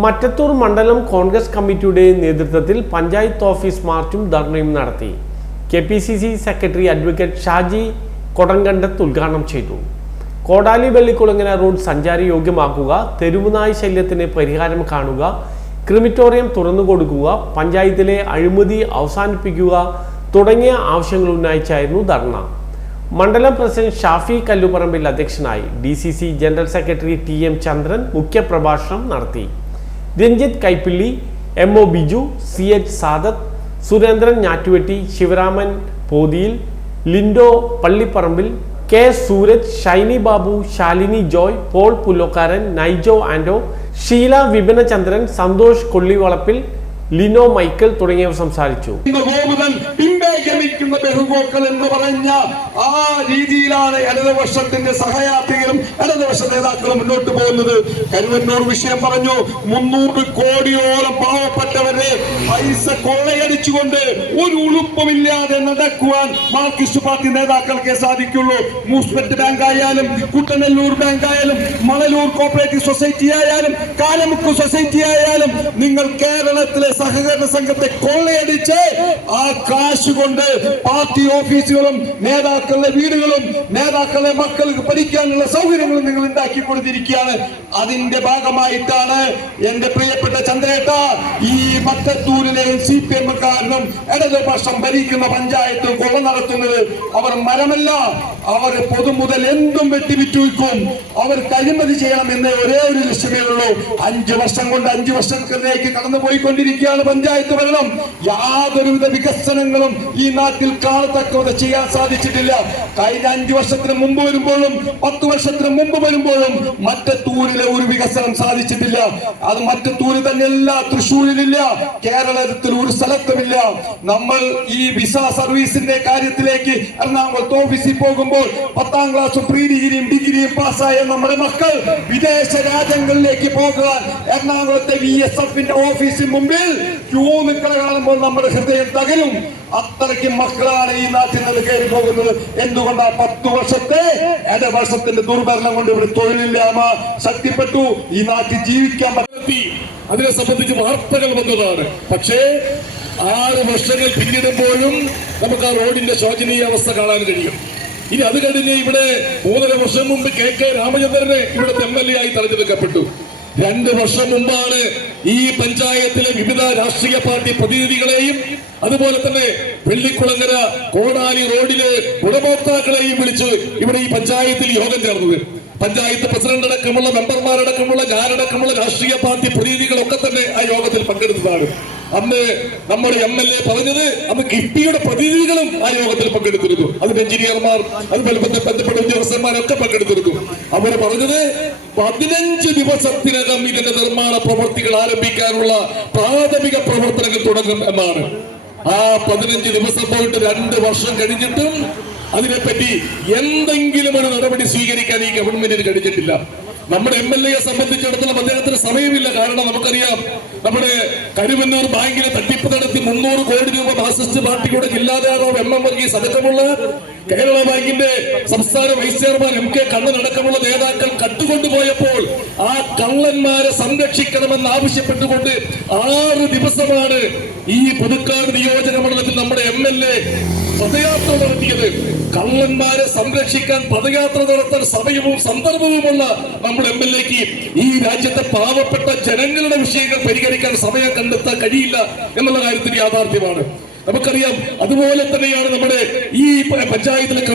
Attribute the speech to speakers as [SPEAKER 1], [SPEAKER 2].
[SPEAKER 1] മറ്റത്തൂർ മണ്ഡലം കോൺഗ്രസ് കമ്മിറ്റിയുടെ നേതൃത്വത്തിൽ പഞ്ചായത്ത് ഓഫീസ് മാർച്ചും ധർണയും നടത്തി. K P C C secretary advocate Shaji Kodankandath ഉദ്ഘാടനം ചെയ്തു. കോടാലി വെള്ളിക്കുളങ്ങര റോഡ് സഞ്ചാരി യോഗ്യമാക്കുക തെരുവുനായ് ശല്യത്തിന് പരിഹാരം കാണുക ക്രിമിറ്റോറിയം തുറന്നു കൊടുക്കുക പഞ്ചായത്തിലെ അഴിമതി അവസാനിപ്പിക്കുക തുടങ്ങിയ ആവശ്യങ്ങൾ ഉന്നയിച്ചായിരുന്നു ധർണ. മണ്ഡലം പ്രസിഡന്റ് ഷാഫി കല്ലുപറമ്പിൽ അധ്യക്ഷനായി D general secretary T M Chandran മുഖ്യപ്രഭാഷണം നടത്തി. Ranjith Kaippilly M O Biju C H Sadath Surendran Njattuvetti Sivaraman Pothiyil Lindo Pallipparambil K Sooraj Shiny Babu Shalini Joy Paul Pullokkaran Naijo Ando Sheela Vipinachandran Santhosh Kollivalappil Lino Michael തുടങ്ങിയവർ സംസാരിച്ചു.
[SPEAKER 2] ബഹുഗോക്കൾ എന്ന് പറഞ്ഞ ആ രീതിയിലാണ് ഇടതുപക്ഷത്തിന്റെ സഹയാത്രികളും ഇടതുപക്ഷ നേതാക്കളും മുന്നോട്ട് പോകുന്നത്. കരുവന്നൂർ വിഷയം പറഞ്ഞു മുന്നൂറ് കോടിയോളം പാവപ്പെട്ടവരെ പൈസ കൊള്ളയടിച്ചുകൊണ്ട് ഒരു ഉളുപ്പമില്ലാതെ നടക്കുവാൻ മാർക്സിസ്റ്റ് പാർട്ടി നേതാക്കൾക്കേ സാധിക്കുള്ളൂ. മൂസ്പെറ്റ് ബാങ്ക് ആയാലും കുട്ടനെല്ലൂർ ബാങ്ക് ആയാലും മണലൂർ കോപ്പറേറ്റീവ് സൊസൈറ്റി ആയാലും കാലമുക്ക് സൊസൈറ്റി ആയാലും നിങ്ങൾ കേരളത്തിലെ സഹകരണ സംഘത്തെ കൊള്ളയടിച്ച് ആ കാശ് കൊണ്ട് പാർട്ടി ഓഫീസുകളും നേതാക്കളുടെ വീടുകളും നേതാക്കളുടെ മക്കൾക്ക് പഠിക്കാനുള്ള സൗകര്യങ്ങളും നിങ്ങൾ ഉണ്ടാക്കി കൊടുത്തിരിക്കുകയാണ്. അതിന്റെ ഭാഗമായിട്ടാണ് എന്റെ പ്രിയപ്പെട്ട ചന്ദ്രേട്ട ഈ മറ്റത്തൂരിലെയും സി പി എം കാരണം ഇടതുപക്ഷം ഭരിക്കുന്ന പഞ്ചായത്ത് കൊള്ള നടത്തുന്നത് അവർ മരമല്ല. അവർ പൊതുമുതൽ എന്തും വെട്ടിവിറ്റുവയ്ക്കും അവർ അഴിമതി ചെയ്യണം എന്ന ഒരേ ഒരു ലക്ഷ്യമേ ഉള്ളൂ. അഞ്ചു വർഷം കൊണ്ട് അഞ്ചു വർഷത്തിലേക്ക് കടന്നു പോയിക്കൊണ്ടിരിക്കുകയാണ് പഞ്ചായത്ത് ഭരണം. യാതൊരുവിധ വികസനങ്ങളും ഈ നാട്ടിൽ കാണത്തക്കവത് ചെയ്യാൻ സാധിച്ചിട്ടില്ല. കഴിഞ്ഞ അഞ്ചു വർഷത്തിന് മുമ്പ് വരുമ്പോഴും പത്ത് വർഷത്തിന് മുമ്പ് വരുമ്പോഴും മറ്റത്തൂരിലെ ഒരു വികസനം സാധിച്ചിട്ടില്ല. അത് മറ്റത്തൂരിൽ തന്നെയല്ല തൃശ്ശൂരിലില്ല. കേരളത്തിൽ ഒരു സ്ഥലത്തുമില്ല. നമ്മൾ ഈ വിസ സർവീസിന്റെ കാര്യത്തിലേക്ക് എറണാകുളത്ത് ഓഫീസിൽ പോകുമ്പോൾ പത്താം ക്ലാസ്സും പ്രീ ഡിഗ്രിയും ഡിഗ്രിയും പാസ്സായ നമ്മുടെ മക്കൾ വിദേശ രാജ്യങ്ങളിലേക്ക് പോകാൻ എറണാകുളത്തെ വി എസ് എഫിന്റെ ഓഫീസിന് മുമ്പിൽ ക്യൂ നിൽക്കുന്ന കാണുമ്പോൾ നമ്മുടെ ഹൃദയം തകരും. അത്രയ്ക്ക് മക്കളാണ് ഈ നാട്ടിൽ നിന്ന് കയറി പോകുന്നത്. എന്തുകൊണ്ടാ പത്തു വർഷത്തെ ഇടവർഷത്തിന്റെ ദുർഭരണം കൊണ്ട് ഇവിടെ തൊഴിലില്ലാമ ശക്തിപ്പെട്ടു. ഈ നാട്ടിൽ ജീവിക്കാൻ പറ്റി. അതിനെ സംബന്ധിച്ച് വാർത്തകൾ വന്നതാണ്. പക്ഷേ ആറ് വർഷങ്ങൾ പിന്നിടുമ്പോഴും നമുക്ക് ആ റോഡിന്റെ ശോചനീയ അവസ്ഥ കാണാൻ കഴിയും. ഇനി അത് കഴിഞ്ഞ് ഇവിടെ മൂന്നര വർഷം മുമ്പ് കെ കെ രാമചന്ദ്രനെ ഇവിടെ എം എൽ എ ആയി തെരഞ്ഞെടുക്കപ്പെട്ടു. രണ്ട് വർഷം മുമ്പാണ് ഈ പഞ്ചായത്തിലെ വിവിധ രാഷ്ട്രീയ പാർട്ടി പ്രതിനിധികളെയും അതുപോലെ തന്നെ വെള്ളിക്കുളങ്ങര കോടാലി റോഡിലെ ഗുണഭോക്താക്കളെയും വിളിച്ച് ഇവിടെ ഈ പഞ്ചായത്തിൽ യോഗം ചേർന്നത്. പഞ്ചായത്ത് പ്രസിഡന്റ് അടക്കമുള്ള മെമ്പർമാരടക്കമുള്ള ഞാനടക്കമുള്ള രാഷ്ട്രീയ പാർട്ടി പ്രതിനിധികളൊക്കെ തന്നെ ആ യോഗത്തിൽ പങ്കെടുത്തതാണ്. അന്ന് നമ്മുടെ എം എൽ എ പറഞ്ഞത് അന്ന് കിഫ്ബിയുടെ പ്രതിനിധികളും ആ യോഗത്തിൽ പങ്കെടുത്തിരുന്നു. അതിന് എഞ്ചിനീയർമാർ അതുപോലെ ബന്ധ- ബന്ധപ്പെട്ട ഉദ്യോഗസ്ഥന്മാരൊക്കെ പങ്കെടുത്തിരുന്നു. അവർ പറഞ്ഞത് പതിനഞ്ച് ദിവസത്തിനകം ഇതിന്റെ നിർമ്മാണ പ്രവർത്തികൾ ആരംഭിക്കാനുള്ള പ്രാഥമിക പ്രവർത്തനങ്ങൾ തുടങ്ങും എന്നാണ്. ആ പതിനഞ്ച് ദിവസം പോയിട്ട് രണ്ട് വർഷം കഴിഞ്ഞിട്ടും അതിനെപ്പറ്റി എന്തെങ്കിലും ഒരു നടപടി സ്വീകരിക്കാൻ ഈ ഗവൺമെന്റിന് കഴിഞ്ഞിട്ടില്ല. നമ്മുടെ എം എൽ എയെ സംബന്ധിച്ചിടത്തോളം അദ്ദേഹത്തിന് സമയമില്ല. കാരണം നമുക്കറിയാം നമ്മുടെ കരുവന്നൂർ ബാങ്കിലെ തട്ടിപ്പ് നടത്തി മുന്നൂറ് കോടി രൂപ മാർസിസ്റ്റ് പാർട്ടിയുടെ ജില്ലാധാരോ എം എം വർഗീസ് അടക്കമുള്ള കേരള ബാങ്കിന്റെ സംസ്ഥാന vice chairman M K Kannan അടക്കമുള്ള നേതാക്കൾ കട്ടുകൊണ്ടുപോയപ്പോൾ ആ കള്ളന്മാരെ സംരക്ഷിക്കണമെന്ന് ആവശ്യപ്പെട്ടുകൊണ്ട് ആറ് ദിവസമാണ് ഈ പുതുക്കാട് നിയോജക മണ്ഡലത്തിൽ നമ്മുടെ എം എൽ എ പദയാത്ര നടത്തിയത്. കള്ളന്മാരെ സംരക്ഷിക്കാൻ പദയാത്ര നടത്താൻ സമയവും സന്ദർഭവുമുള്ള നമ്മുടെ എം എൽ എക്ക് ഈ രാജ്യത്തെ പാവപ്പെട്ട ജനങ്ങളുടെ വിഷയങ്ങൾ പരിഹരിക്കാൻ സമയം കണ്ടെത്താൻ കഴിയില്ല എന്നുള്ള കാര്യത്തിൽ യാഥാർത്ഥ്യമാണ്. നമുക്കറിയാം അതുപോലെ തന്നെയാണ് നമ്മുടെ ഈ പഞ്ചായത്തിലെ